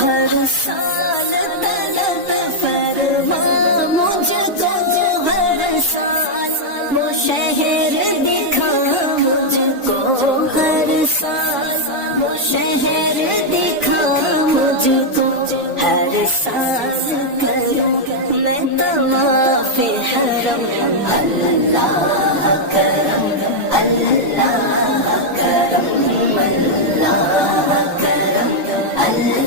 ہر سال طلب فرما مجھ کو ہر سال وہ شہر دکھا مجھ کو ہر سال وہ شہر دکھا مجھ کو ہر سال کروں میں طواف حرم اللہ کرم اللہ کرم اللہ کرم اللہ